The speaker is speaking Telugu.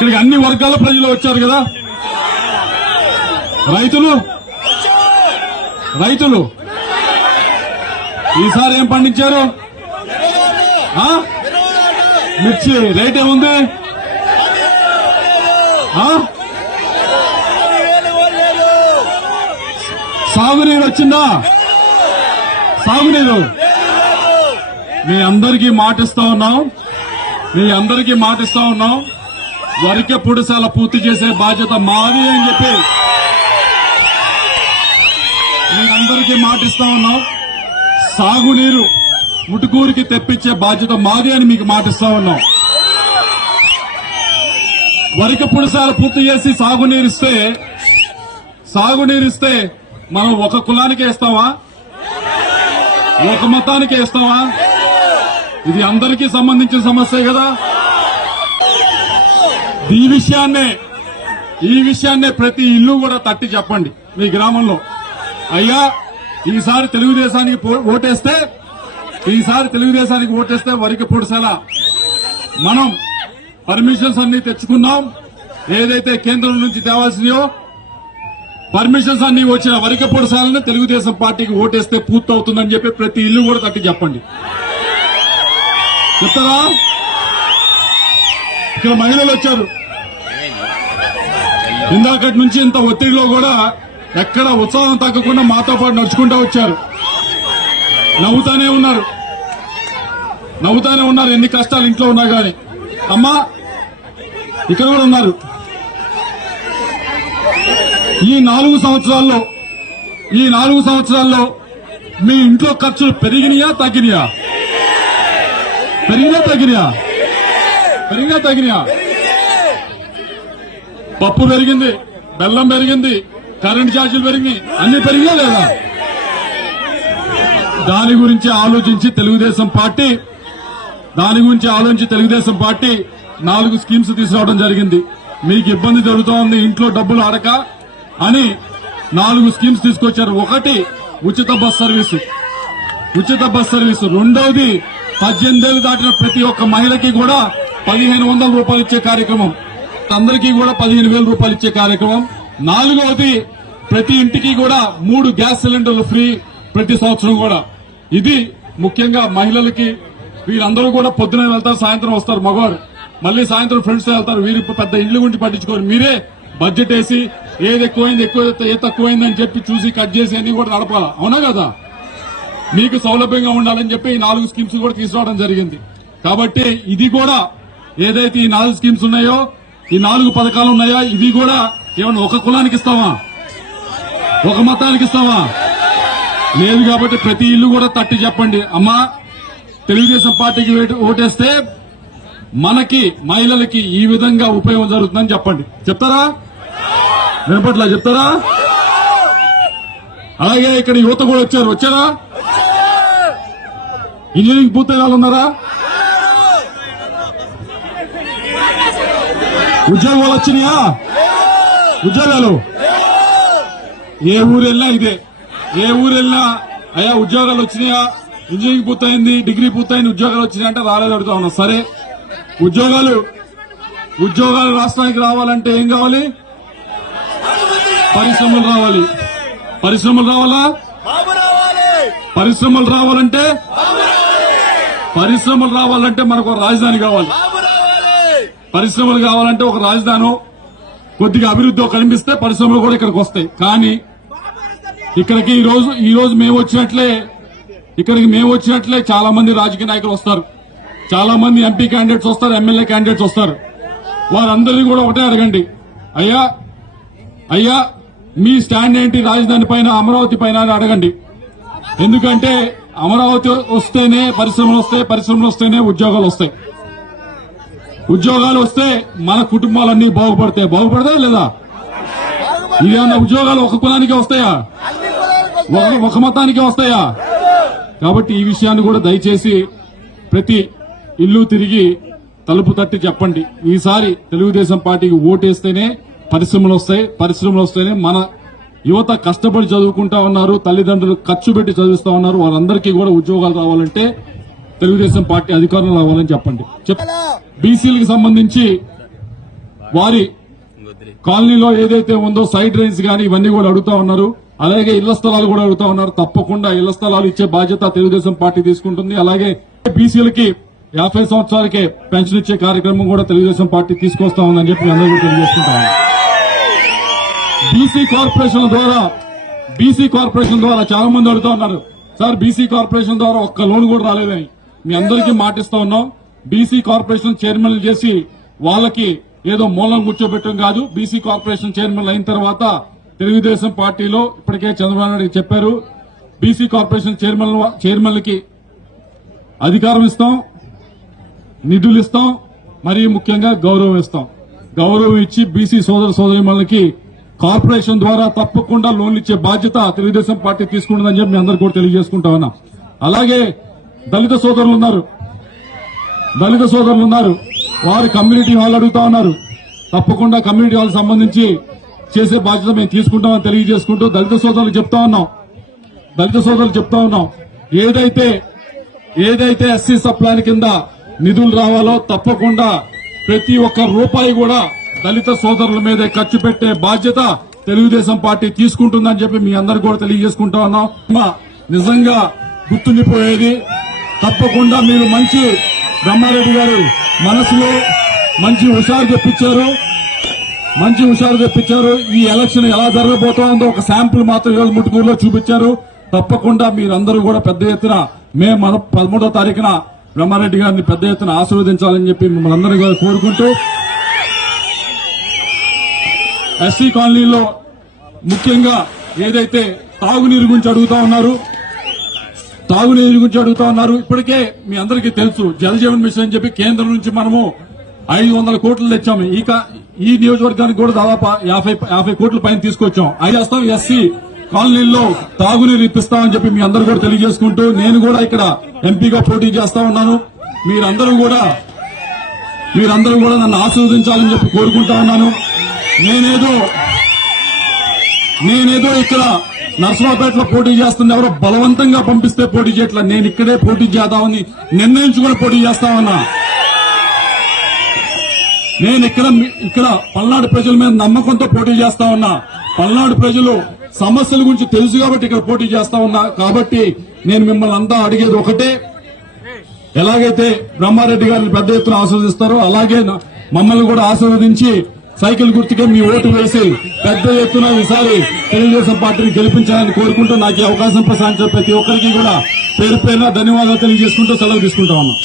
ఇక్కడికి అన్ని వర్గాల ప్రజలు వచ్చారు కదా. రైతులు ఈసారి ఏం పండించారు? మిర్చి రేట్ ఏముంది? సాగునీరు వచ్చిందా? సాగునీరు మీ అందరికీ మాటిస్తా ఉన్నాం. వరికే పుడిసాల పూర్తి చేసే బాధ్యత మాది అని చెప్పి మీ అందరికీ మాటిస్తా ఉన్నాం. సాగునీరు ముటుకూరికి తెప్పించే బాధ్యత మాది అని మీకు మాటిస్తా ఉన్నాం. వరికి పుడిసాల పూర్తి చేసి సాగునీరిస్తే మనం ఒక కులానికి వేస్తావా? ఒక మతానికి వేస్తావా? ఇది అందరికీ సంబంధించిన సమస్య కదా. ఈ విషయాన్నే ప్రతి ఇల్లు కూడా తట్టి చెప్పండి మీ గ్రామంలో. అయ్యా ఈసారి తెలుగుదేశానికి ఓటేస్తే వరికి పుడిసాల మనం పర్మిషన్స్ అన్ని తెచ్చుకున్నాం. ఏదైతే కేంద్రం నుంచి తేవాల్సినాయో పర్మిషన్స్ అన్ని వచ్చిన వరికి పుడిసాలను తెలుగుదేశం పార్టీకి ఓటేస్తే పూర్తవుతుందని చెప్పి ప్రతి ఇల్లు కూడా తట్టి చెప్పండి. చెప్తారా? ఇక్కడ మహిళలు వచ్చారు. ఇందాకటి నుంచి ఇంత ఒత్తిడిలో కూడా ఎక్కడ ఉత్సాహం తగ్గకుండా మాతో పాటు నడుచుకుంటూ వచ్చారు. నవ్వుతానే ఉన్నారు ఎన్ని కష్టాలు ఇంట్లో ఉన్నా గాని. అమ్మా ఇక్కడ కూడా ఉన్నారు. ఈ 4 సంవత్సరాల్లో మీ ఇంట్లో ఖర్చులు పెరిగినాయా తగ్గినాయా? పప్పు పెరిగింది, బెల్లం పెరిగింది, కరెంట్ ఛార్జీలు పెరిగినాయి, అన్ని పెరిగినా లేదా? దాని గురించి ఆలోచించి తెలుగుదేశం పార్టీ 4 స్కీమ్స్ తీసుకురావడం జరిగింది. మీకు ఇబ్బంది జరుగుతోంది ఇంట్లో డబ్బులు అడక అని 4 స్కీమ్స్ తీసుకొచ్చారు. ఒకటి ఉచిత బస్ సర్వీసు. రెండవది 18 ఏళ్లు దాటిన ప్రతి ఒక్క మహిళకి కూడా 1500 రూపాయలు ఇచ్చే కార్యక్రమం. అందరికీ కూడా 15,000 రూపాయలు ఇచ్చే కార్యక్రమం. 4వది ప్రతి ఇంటికి కూడా 3 గ్యాస్ సిలిండర్లు ఫ్రీ ప్రతి సంవత్సరం కూడా. ఇది ముఖ్యంగా మహిళలకి. వీరందరూ కూడా పొద్దున వెళ్తారు, సాయంత్రం వస్తారు మగవారు, మళ్ళీ సాయంత్రం ఫ్రెండ్స్ వెళ్తారు. వీరు పెద్ద ఇండ్లు గురించి పట్టించుకోరు. మీరే బడ్జెట్ వేసి ఏది ఎక్కువైంది ఏ తక్కువైంది అని చెప్పి చూసి కట్ చేసి అన్ని కూడా నడపాలా. అవునా కదా? మీకు సౌలభ్యంగా ఉండాలని చెప్పి ఈ 4 స్కీమ్స్ కూడా తీసుకురావడం జరిగింది. కాబట్టి ఇది కూడా ఏదైతే ఈ 4 స్కీమ్స్ ఉన్నాయో, ఈ 4 పథకాలు ఉన్నాయో, ఇది కూడా ఏమన్నా ఒక కులానికి ఇస్తావా? ఒక మతానికి ఇస్తావా? లేదు. కాబట్టి ప్రతి ఇల్లు కూడా తట్టి చెప్పండి, అమ్మా తెలుగుదేశం పార్టీకి ఓటేస్తే మనకి మహిళలకి ఈ విధంగా ఉపయోగం జరుగుతుందని చెప్పండి. చెప్తారా? వినపట్లా? చెప్తారా? అలాగే ఇక్కడ యువత కూడా వచ్చారా? ఇంజనీరింగ్ పూర్తయిన వాళ్ళు ఉన్నారా? ఉద్యోగాలు వచ్చినాయా? ఉద్యోగాలు ఏ ఊరు వెళ్ళినా ఇదే. అయ్యా ఉద్యోగాలు వచ్చినాయా? ఇంజనీరింగ్ పూర్తయింది, డిగ్రీ పూర్తయింది, ఉద్యోగాలు వచ్చినాయంటే రాలేదు అడుగుతా ఉన్నా. సరే, ఉద్యోగాలు రాష్ట్రానికి రావాలంటే ఏం కావాలి? పరిశ్రమలు రావాలి. పరిశ్రమలు రావాలంటే మనకు రాజధాని కావాలి. పరిశ్రమలు కావాలంటే ఒక రాజధాని, కొద్దిగా అభివృద్ధి కనిపిస్తే పరిశ్రమలు కూడా ఇక్కడికి వస్తాయి. కానీ ఇక్కడికి ఈ రోజు మేము వచ్చినట్లే చాలా మంది రాజకీయ నాయకులు వస్తారు, చాలా మంది ఎంపీ క్యాండిడేట్స్ వస్తారు, ఎమ్మెల్యే క్యాండిడేట్స్ వస్తారు. వారందరినీ కూడా ఒకటే అడగండి, అయ్యా మీ స్టాండ్ ఏంటి రాజధాని పైన, అమరావతి పైన అని అడగండి. ఎందుకంటే అమరావతి వస్తేనే పరిశ్రమలు వస్తాయి, పరిశ్రమలు వస్తేనే ఉద్యోగాలు వస్తాయి. ఉద్యోగాలు వస్తే మన కుటుంబాలన్నీ బాగుపడతాయి లేదా? ఇదేమన్నా ఉద్యోగాలు ఒక కులానికి వస్తాయా? ఒక మతానికి వస్తాయా? కాబట్టి ఈ విషయాన్ని కూడా దయచేసి ప్రతి ఇల్లు తిరిగి తలుపు తట్టి చెప్పండి. ఈసారి తెలుగుదేశం పార్టీకి ఓటేస్తేనే పరిశ్రమలు వస్తేనే మన యువత కష్టపడి చదువుకుంటా ఉన్నారు, తల్లిదండ్రులు ఖర్చు పెట్టి చదివిస్తా ఉన్నారు, వారందరికీ కూడా ఉద్యోగాలు రావాలంటే తెలుగుదేశం పార్టీ అధికారంలో రావాలని చెప్పండి. బీసీలకు సంబంధించి వారి కాలనీలో ఏదైతే ఉందో సైడ్ డ్రైన్స్ గానీ ఇవన్నీ కూడా అడుగుతా ఉన్నారు. అలాగే ఇళ్ల స్థలాలు కూడా అడుగుతా ఉన్నారు. తప్పకుండా ఇళ్ల స్థలాలు ఇచ్చే బాధ్యత తెలుగుదేశం పార్టీ తీసుకుంటుంది. అలాగే బీసీలకి 50 సంవత్సరాలకే పెన్షన్ ఇచ్చే కార్యక్రమం కూడా తెలుగుదేశం పార్టీ తీసుకొస్తా ఉందని చెప్పి అందరూ కూడా తెలియజేసుకుంటాం. బీసీ కార్పొరేషన్ ద్వారా చాలా మంది అడుగుతా ఉన్నారు, సార్ బీసీ కార్పొరేషన్ ద్వారా ఒక్క లోన్ కూడా రాలేదని. మీ అందరికీ మాటిస్తా ఉన్నాం. బీసీ కార్పొరేషన్ చైర్మన్ చేసి వాళ్ళకి ఏదో మూలం కూర్చోబెట్టడం కాదు. బీసీ కార్పొరేషన్ చైర్మన్ అయిన తర్వాత తెలుగుదేశం పార్టీలో ఇప్పటికే చంద్రబాబు నాయుడు చెప్పారు, బీసీ కార్పొరేషన్ చైర్మన్లకి అధికారం ఇస్తాం, నిధులు ఇస్తాం, మరీ ముఖ్యంగా గౌరవం ఇస్తాం. గౌరవం ఇచ్చి బీసీ సోదరులకి కార్పొరేషన్ ద్వారా తప్పకుండా లోన్లు ఇచ్చే బాధ్యత తెలుగుదేశం పార్టీ తీసుకుంటుందని చెప్పి మీ అందరూ కూడా తెలియజేసుకుంటా ఉన్నా. అలాగే దళిత సోదరులు ఉన్నారు, వారు కమ్యూనిటీ హాల్ అడుగుతా ఉన్నారు. తప్పకుండా కమ్యూనిటీ హాల్ సంబంధించి చేసే బాధ్యత మేము తీసుకుంటామని తెలియజేసుకుంటూ దళిత సోదరులు చెప్తా ఉన్నాం ఏదైతే ఎస్సీ సబ్ ప్లాన్ కింద నిధులు రావాలో తప్పకుండా ప్రతి ఒక్క రూపాయి కూడా దళిత సోదరుల మీదే ఖర్చు పెట్టే బాధ్యత తెలుగుదేశం పార్టీ తీసుకుంటుందని చెప్పి మీ అందరు కూడా తెలియజేసుకుంటా ఉన్నాం. నిజంగా గుర్తుండిపోయేది తప్పకుండా మీరు మంచి బ్రహ్మారెడ్డి గారు మనసులో మంచి హుషారు తెప్పించారు. ఈ ఎలక్షన్ ఎలా జరగబోతోందో ఒక శాంపుల్ మాత్రం ఈరోజు ముట్టుకూరులో చూపించారు. తప్పకుండా మీరందరూ కూడా పెద్ద ఎత్తున మే 13వ తారీఖున బ్రహ్మారెడ్డి గారిని పెద్ద ఎత్తున ఆశీర్వదించాలని చెప్పి మిమ్మల్ని అందరూ కూడా కోరుకుంటూ, ఎస్సీ కాలనీలో ముఖ్యంగా ఏదైతే తాగునీరు గురించి అడుగుతా ఉన్నారు, ఇప్పటికే మీ అందరికీ తెలుసు జల్ జీవన్ మిషన్ అని చెప్పి కేంద్రం నుంచి మనము 500 కోట్లు తెచ్చాము. ఈ నియోజకవర్గానికి కూడా దాదాపు 50 కోట్ల పైన తీసుకొచ్చాం. చేస్తాం ఎస్సీ కాలనీల్లో తాగునీరు ఇప్పిస్తామని చెప్పి మీ అందరూ కూడా తెలియజేసుకుంటూ, నేను కూడా ఇక్కడ ఎంపీగా పోటీ చేస్తా ఉన్నాను. మీరందరూ కూడా నన్ను ఆశీర్వదించాలని చెప్పి కోరుకుంటా ఉన్నాను. నేనేదో ఇక్కడ నర్సరావుపేటలో పోటీ చేస్తున్న ఎవరో బలవంతంగా పంపిస్తే పోటీ చేయట్లా. నేను ఇక్కడే పోటీ చేద్దామని నిర్ణయించుకుని పోటీ చేస్తా ఉన్నా. నేను ఇక్కడ పల్నాడు ప్రజల మీద నమ్మకంతో పోటీ చేస్తా ఉన్నా. పల్నాడు ప్రజలు సమస్యల గురించి తెలుసు కాబట్టి ఇక్కడ పోటీ చేస్తా ఉన్నా. కాబట్టి నేను మిమ్మల్ని అంతా అడిగేది ఒకటే, ఎలాగైతే బ్రహ్మారెడ్డి గారిని పెద్ద ఎత్తున ఆశీర్వదిస్తారో అలాగే మమ్మల్ని కూడా ఆశీర్వదించి సైకిల్ గుర్తుగా మీ ఓటు వేసి పెద్ద ఎత్తున ఈసారి తెలుగుదేశం పార్టీని గెలిపించాలని కోరుకుంటూ నాకు ఈ అవకాశం ప్రసాదించిన ప్రతి ఒక్కరికి కూడా పేరు పేరున ధన్యవాదాలు తెలియజేసుకుంటూ సెలవు తీసుకుంటా ఉన్నాం.